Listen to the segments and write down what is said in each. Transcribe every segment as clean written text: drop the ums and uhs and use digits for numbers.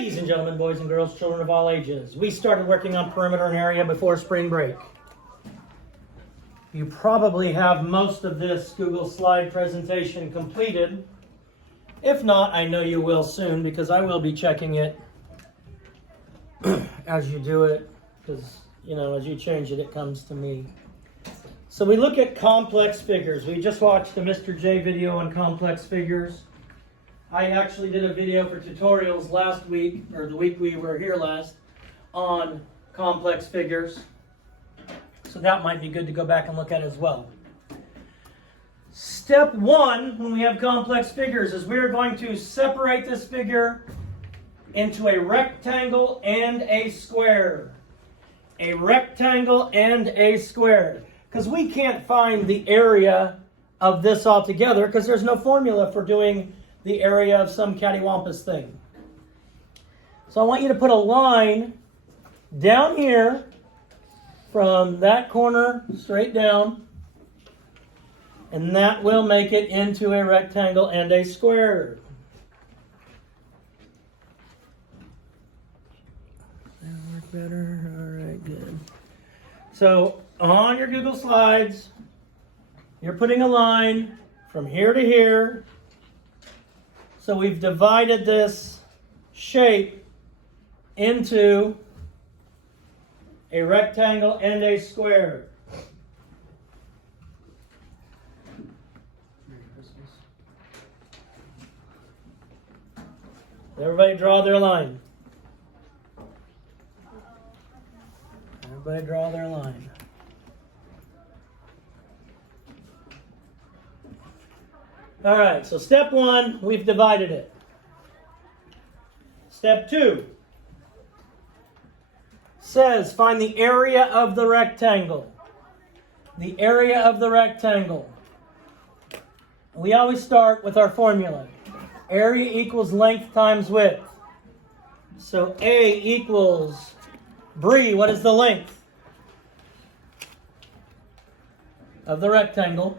Ladies and gentlemen, boys and girls, children of all ages, we started working on perimeter and area before spring break. You probably have most of this Google slide presentation completed. If not, I know you will soon because I will be checking it as you do it, because, you know, as you change it, it comes to me. So we look at complex figures. We just watched the Mr. J video on complex figures. I actually did a video for tutorials last week, or the week we were here last, on complex figures. So that might be good to go back and look at as well. Step one, when we have complex figures, is we're going to separate this figure into a rectangle and a square. A rectangle and a square. Because we can't find the area of this altogether because there's no formula for doing the area of some cattywampus thing. So I want you to put a line down here from that corner straight down, and that will make it into a rectangle and a square. That work better? All right, good. So on your Google Slides, you're putting a line from here to here. So we've divided this shape into a rectangle and a square. Everybody draw their line. Everybody draw their line. All right, so step one, we've divided it. Step two says find the area of the rectangle. The area of the rectangle. We always start with our formula. Area equals length times width. So A equals Bree, what is the length of the rectangle?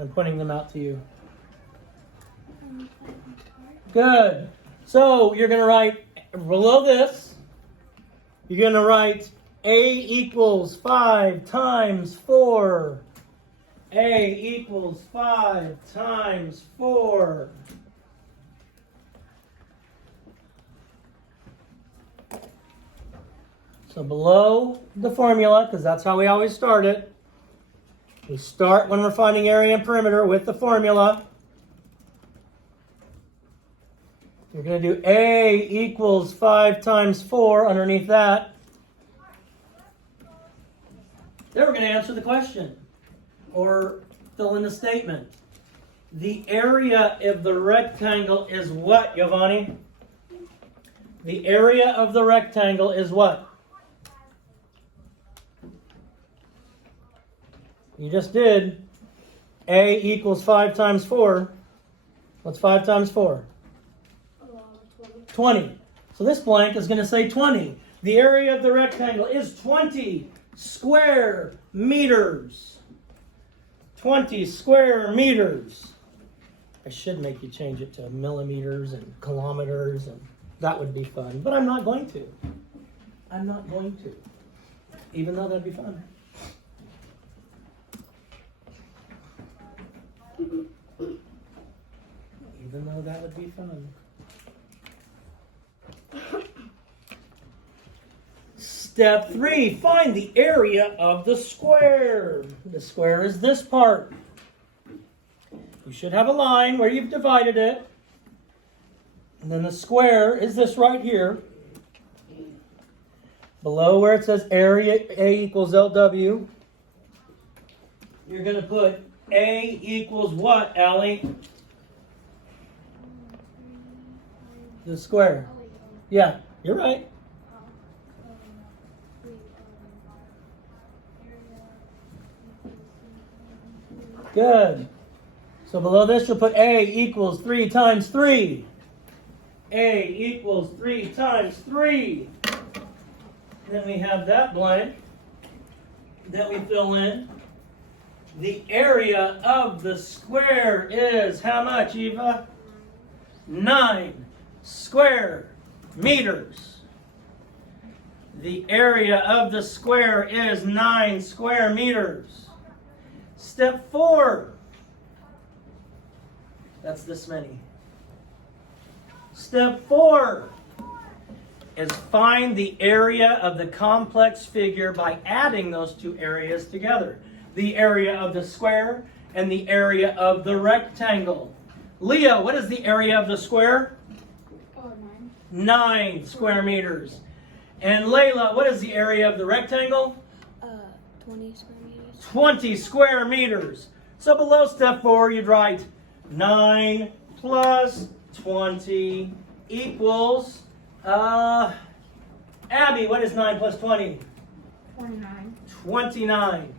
I'm pointing them out to you. Good. So you're going to write below this, you're going to write A equals 5 times 4. A equals 5 times 4. So below the formula, because that's how we always start it, we start when we're finding area and perimeter with the formula. You're going to do A equals 5 times 4 underneath that. Then we're going to answer the question or fill in the statement. The area of the rectangle is what, Giovanni? The area of the rectangle is what? You just did. A equals 5 times 4. What's 5 times 4? 20. So this blank is going to say 20. The area of the rectangle is 20 square meters. 20 square meters. I should make you change it to millimeters and kilometers, and that would be fun. But I'm not going to. I'm not going to. Even though that'd be fun. Even though that would be fun. Step 3, find the area of the square. The square is this part. You should have a line where you've divided it. And then the square is this right here. Below where it says area A equals LW, you're going to put A equals what, Allie? The square. Yeah, you're right. Good. So below this you'll put A equals 3 times 3. A equals 3 times 3. Then we have that blank that we fill in. The area of the square is how much, Eva? 9 square meters. The area of the square is 9 square meters. Step 4. That's this many. Step 4 is find the area of the complex figure by adding those two areas together. The area of the square and the area of the rectangle. Leah, what is the area of the square? 9 square meters. And Layla, what is the area of the rectangle? 20 square meters. 20 square meters. So below step 4, you'd write 9 plus 20 equals, Abby, what is 9 plus 20? 29. 29.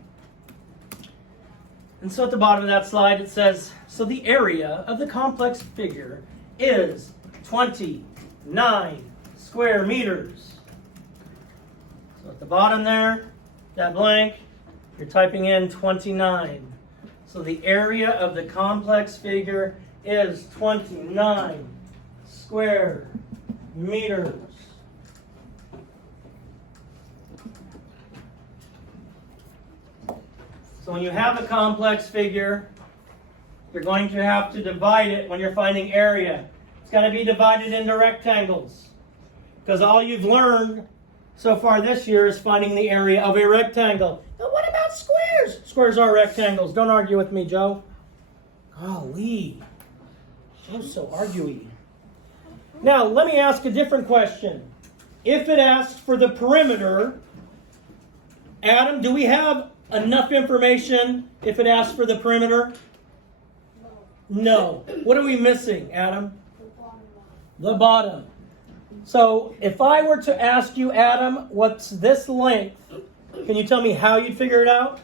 And so at the bottom of that slide it says, so the area of the complex figure is 29 square meters. So at the bottom there, that blank, you're typing in 29. So the area of the complex figure is 29 square meters. So when you have a complex figure, you're going to have to divide it when you're finding area. It's got to be divided into rectangles. Because all you've learned so far this year is finding the area of a rectangle. Now what about squares? Squares are rectangles. Don't argue with me, Joe. Golly. Joe's so arguey. Now, let me ask a different question. If it asks for the perimeter, Adam, do we have enough information if it asks for the perimeter? No. What are we missing, Adam? The bottom. So, if I were to ask you, Adam, what's this length, can you tell me how you'd figure it out?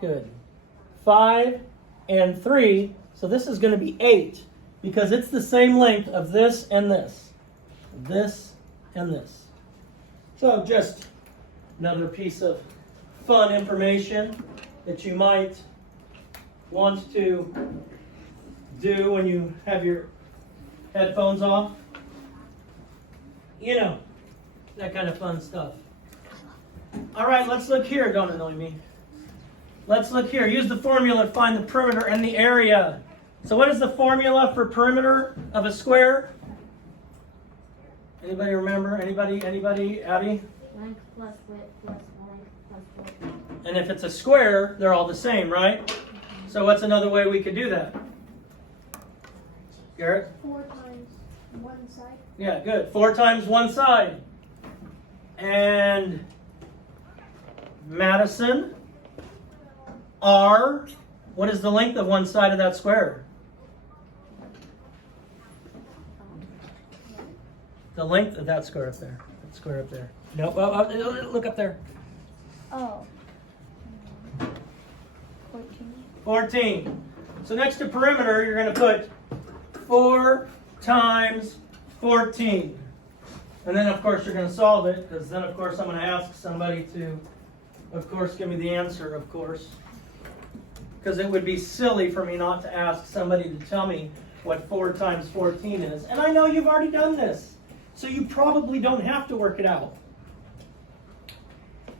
Good. 5 and 3. So this is going to be 8 because it's the same length of this and this. This and this. So just another piece of fun information that you might want to do when you have your headphones off. You know, that kind of fun stuff. All right, let's look here. Don't annoy me. Let's look here. Use the formula to find the perimeter and the area. So what is the formula for perimeter of a square? Anybody remember? Anybody? Abby? Length plus width plus length plus width. And if it's a square, they're all the same, right? So what's another way we could do that? Garrett? 4 times one side. Yeah, good. 4 times one side. And Madison? R, what is the length of one side of that square? The length of that square up there. That square up there. No, look up there. Oh. 14. 14. So next to perimeter, you're going to put 4 times 14. And then, of course, you're going to solve it, because then, of course, I'm going to ask somebody to, of course, give me the answer, of course. Because it would be silly for me not to ask somebody to tell me what 4 times 14 is. And I know you've already done this, so you probably don't have to work it out.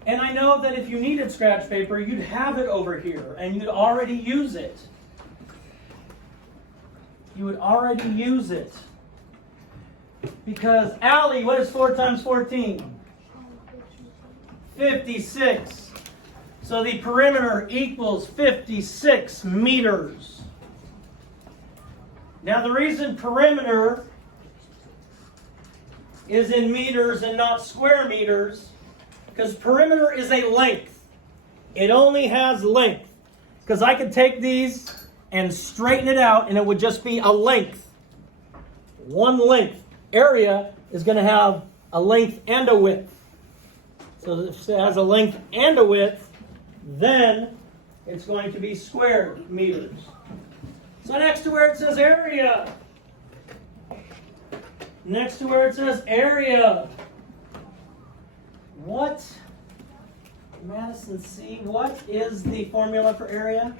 And I know that if you needed scratch paper, you'd have it over here, and you'd already use it. You would already use it. Because, Allie, what is 4 times 14? 56. So the perimeter equals 56 meters. Now the reason perimeter is in meters and not square meters, because perimeter is a length. It only has length. Because I could take these and straighten it out and it would just be a length. One length. Area is going to have a length and a width. So if it has a length and a width, then it's going to be square meters. So next to where it says area. Next to where it says area. What Madison C., what is the formula for area?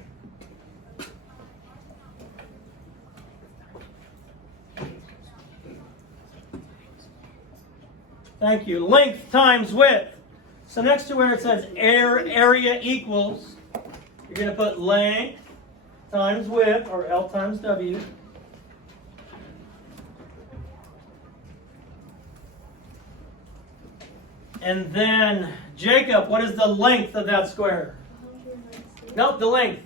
Thank you. Length times width. So next to where it says area equals, you're going to put length times width, or L times W. And then, Jacob, what is the length of that square? Nope, the length.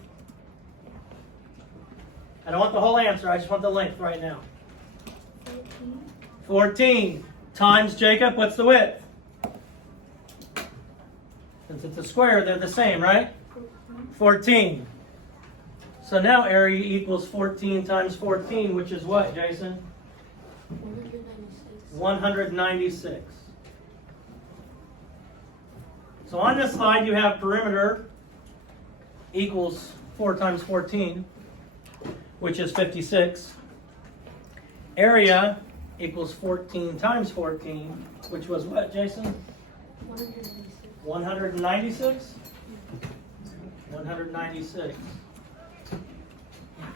I don't want the whole answer, I just want the length right now. 14 times, Jacob, what's the width? Since it's a square, they're the same, right? 14. So now area equals 14 times 14, which is what, Jason? 196. So on this slide you have perimeter equals 4 times 14, which is 56. Area equals 14 times 14, which was what, Jason? 196? 196.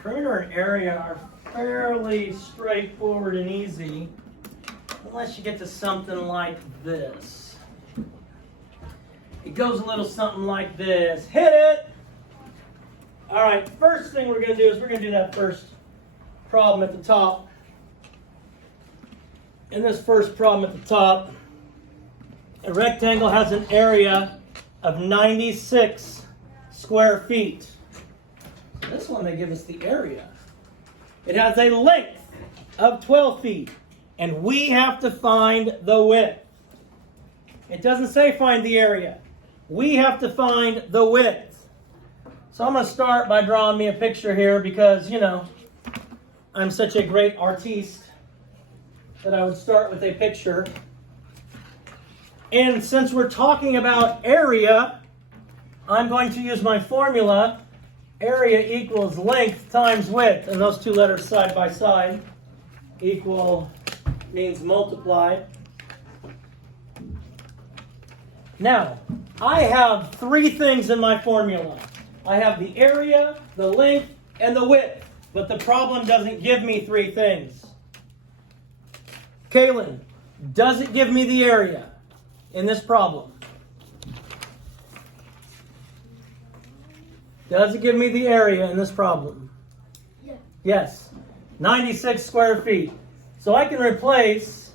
Perimeter and area are fairly straightforward and easy, unless you get to something like this. It goes a little something like this. Hit it! All right, first thing we're going to do is we're going to do that first problem at the top. In this first problem at the top, a rectangle has an area of 96 square feet. This one, they give us the area. It has a length of 12 feet, and we have to find the width. It doesn't say find the area. We have to find the width. So I'm going to start by drawing me a picture here because, you know, I'm such a great artiste that I would start with a picture. And since we're talking about area, I'm going to use my formula. Area equals length times width. And those two letters side by side. Equal means multiply. Now, I have three things in my formula. I have the area, the length, and the width. But the problem doesn't give me three things. Kaylin, does it give me the area in this problem? Does it give me the area in this problem? Yeah. Yes. 96 square feet. So I can replace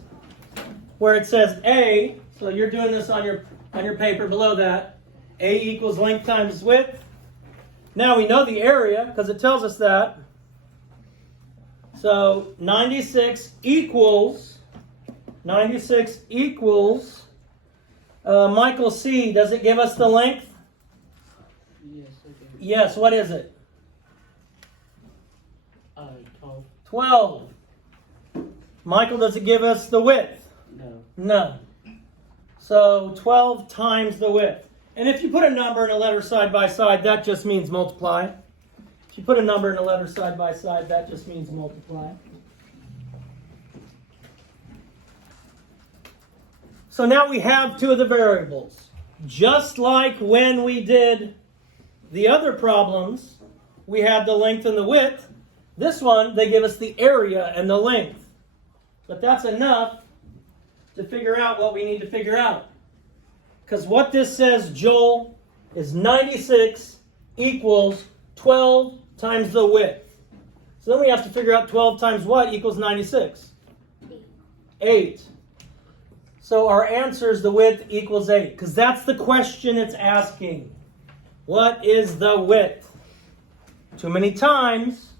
where it says A, so you're doing this on your paper below that. A equals length times width. Now we know the area because it tells us that. So 96 equals Michael C. Does it give us the length? Yes, okay. Yes, what is it? 12. 12. Michael, does it give us the width? No. No. So 12 times the width. And if you put a number and a letter side by side, that just means multiply. If you put a number and a letter side by side, that just means multiply. So now we have two of the variables. Just like when we did the other problems, we had the length and the width. This one, they give us the area and the length. But that's enough to figure out what we need to figure out. Because what this says, Joel, is 96 equals 12 times the width. So then we have to figure out 12 times what equals 96? 8. So our answer is the width equals 8. Because that's the question it's asking. What is the width? Too many times,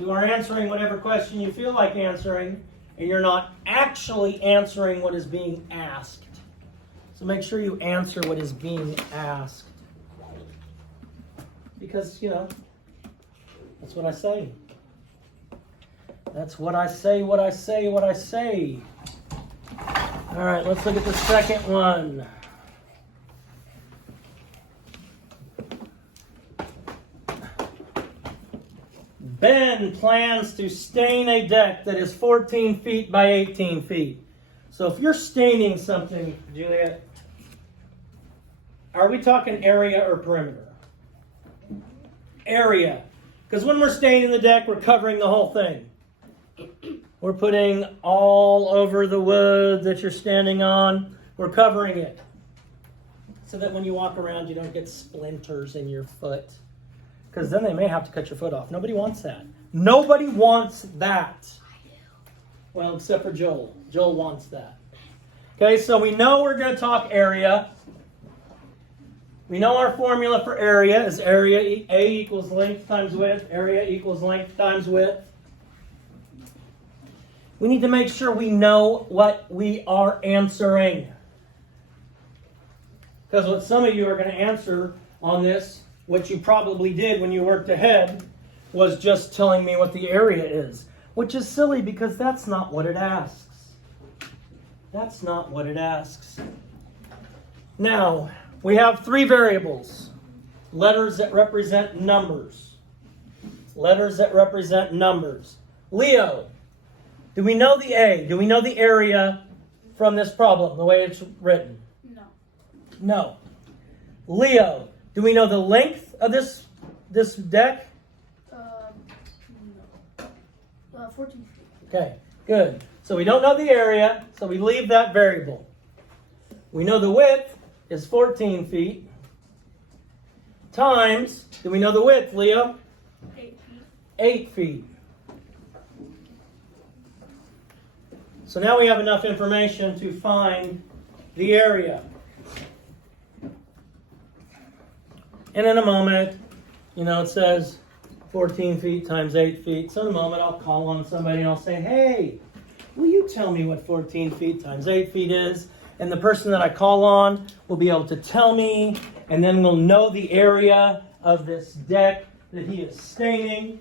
you are answering whatever question you feel like answering, and you're not actually answering what is being asked. So make sure you answer what is being asked. Because, you know, that's what I say. That's what I say, what I say, what I say. All right, let's look at the second one. Ben plans to stain a deck that is 14 feet by 18 feet. So if you're staining something, Juliet, Are we talking area or perimeter? Area. Because when we're staining the deck, we're covering the whole thing. We're putting all over the wood that you're standing on. We're covering it. So that when you walk around, you don't get splinters in your foot. Because then they may have to cut your foot off. Nobody wants that. Nobody wants that. Well, except for Joel. Joel wants that. Okay, so we know we're going to talk area. We know our formula for area is area A equals length times width. Area equals length times width. We need to make sure we know what we are answering. Because what some of you are going to answer on this, what you probably did when you worked ahead, was just telling me what the area is. Which is silly because that's not what it asks. That's not what it asks. Now, we have three variables. Letters that represent numbers. Letters that represent numbers. Leo, do we know the A? Do we know the area from this problem, the way it's written? No. No. Leo, do we know the length of this deck? No. 14 feet. Okay, good. So we don't know the area, so we leave that variable. We know the width is 14 feet. Times, do we know the width, Leo? 8 feet. 8 feet. So now we have enough information to find the area. And in a moment, it says 14 feet times 8 feet. So in a moment, I'll call on somebody and I'll say, hey, will you tell me what 14 feet times 8 feet is? And the person that I call on will be able to tell me, and then we'll know the area of this deck that he is staining.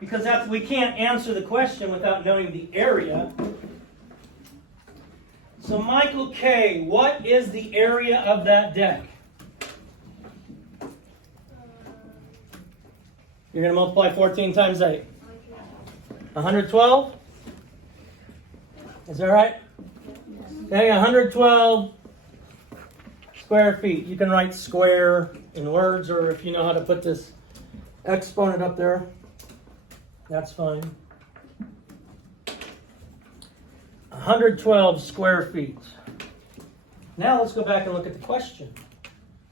Because we can't answer the question without knowing the area. So Michael K., what is the area of that deck? You're going to multiply 14 times 8. 112? Is that right? Okay, 112 square feet. You can write square in words, or if you know how to put this exponent up there, that's fine. 112 square feet. Now let's go back and look at the question.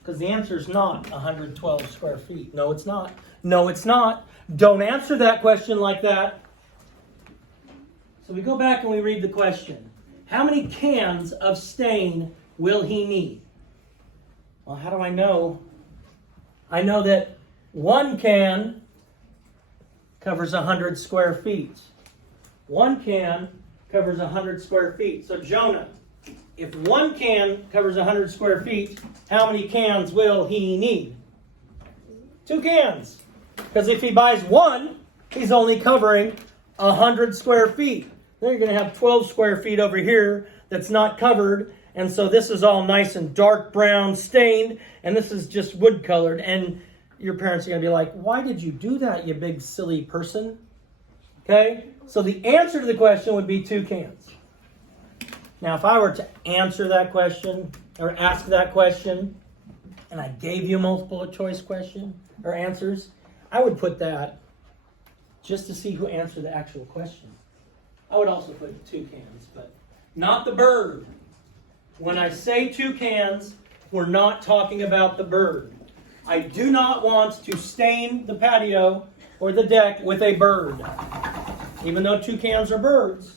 Because the answer is not 112 square feet. No, it's not. No, it's not. Don't answer that question like that. So we go back and we read the question. How many cans of stain will he need? Well, how do I know? I know that one can covers 100 square feet. One can covers 100 square feet. So Jonah, if one can covers 100 square feet, how many cans will he need? 2 cans. Because if he buys one, he's only covering 100 square feet. Then you're going to have 12 square feet over here that's not covered. And so this is all nice and dark brown stained. And this is just wood colored. And your parents are going to be like, why did you do that, you big silly person? Okay? So the answer to the question would be 2 cans. Now, if I were to answer that question or ask that question, and I gave you a multiple choice question or answers, I would put that just to see who answered the actual question. I would also put 2 cans, but not the bird. When I say 2 cans, we're not talking about the bird. I do not want to stain the patio or the deck with a bird. Even though 2 cans are birds.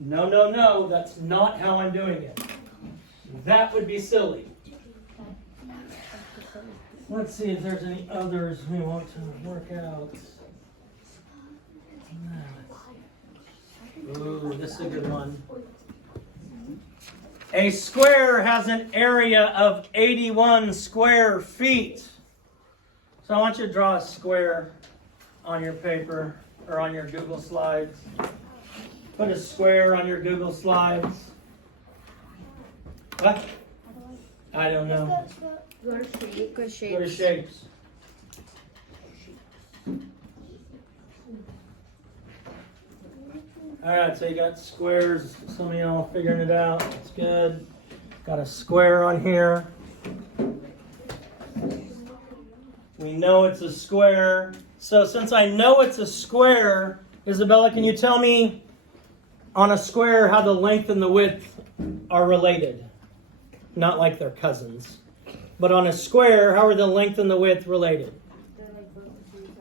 No, no, no, that's not how I'm doing it. That would be silly. Let's see if there's any others we want to work out. Ooh, this is a good one. A square has an area of 81 square feet. So I want you to draw a square on your paper or on your Google Slides. Put a square on your Google Slides. What? I don't know. Go to shape. Go to shapes. Alright, so you got squares. Some of y'all figuring it out. That's good. Got a square on here. We know it's a square. So since I know it's a square, Isabella, can you tell me on a square how the length and the width are related? Not like they're cousins. But on a square, how are the length and the width related?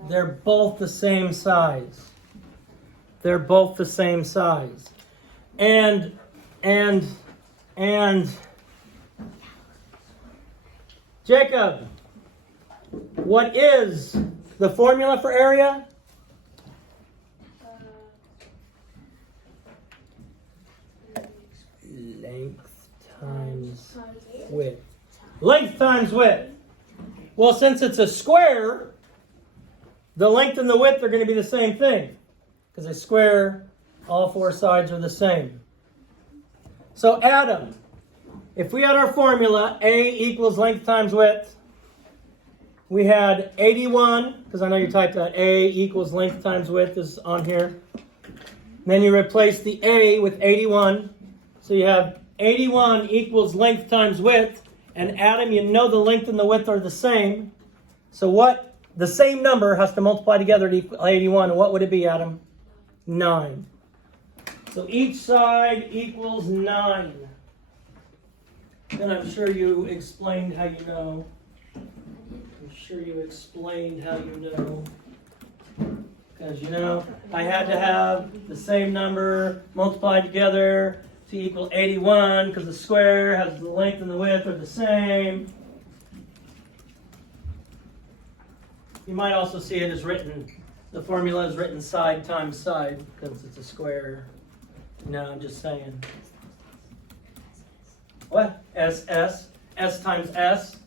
They're both the same size. They're both the same size. And Jacob, what is the formula for area? Length times width. Length times width. Well, since it's a square, the length and the width are going to be the same thing. Because a square, all four sides are the same. So Adam, if we had our formula, A equals length times width, we had 81, because I know you typed that, A equals length times width is on here. Then you replace the A with 81. So you have 81 equals length times width. And Adam, you know the length and the width are the same. So what? The same number has to multiply together to equal 81. And what would it be, Adam? 9. So each side equals 9. And I'm sure you explained how you know. I'm sure you explained how you know. Because, you know, I had to have the same number multiplied together to equal 81 because the square has the length and the width are the same. You might also see it as written, the formula is written side times side because it's a square. No, I'm just saying. What? S times S.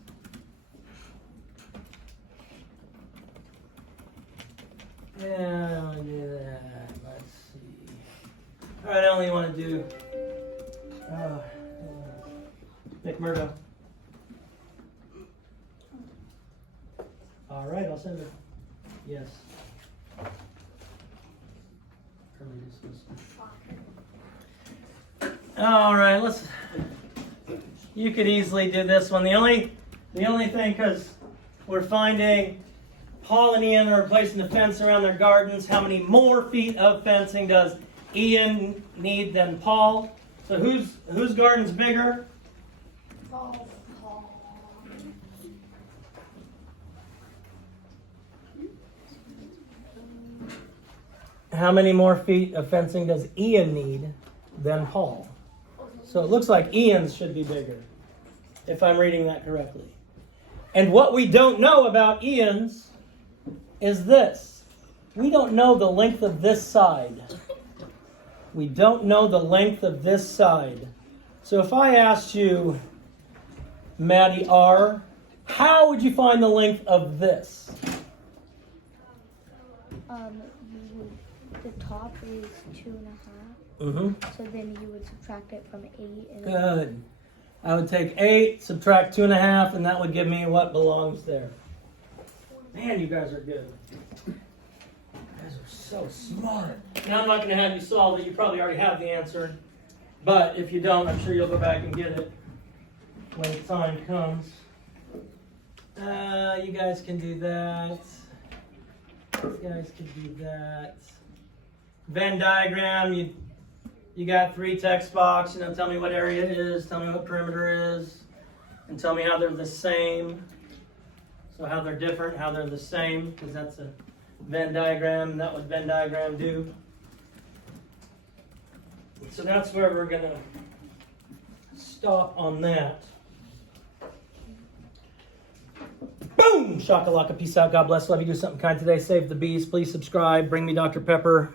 Yeah, I'll do that. Let's see. All right, I only want to do McMurdo. All right, I'll send it. Yes. All right, let's. You could easily do this one. The only thing, because we're finding Paul and Ian are replacing the fence around their gardens. How many more feet of fencing does Ian need than Paul? So whose garden's bigger? Paul. How many more feet of fencing does Ian need than Paul? So it looks like Ian's should be bigger, if I'm reading that correctly. And what we don't know about Ian's is this. We don't know the length of this side. We don't know the length of this side. So if I asked you, Maddie R., how would you find the length of this? The top is 2.5. Mm-hmm. So then you would subtract it from 8. And Good. I would take 8, subtract 2.5, and that would give me what belongs there. Man, you guys are good. You guys are so smart. Now I'm not going to have you solve it. You probably already have the answer. But if you don't, I'm sure you'll go back and get it when the time comes. You guys can do that. You guys can do that. Venn diagram, you got 3 text box, tell me what area it is, tell me what perimeter is, and tell me how they're the same. So how they're different, how they're the same, because that's a Venn diagram, and that's what Venn diagram do. So that's where we're going to stop on that. Boom! Shakalaka, peace out, God bless, love you, do something kind today, save the bees, please subscribe, bring me Dr. Pepper.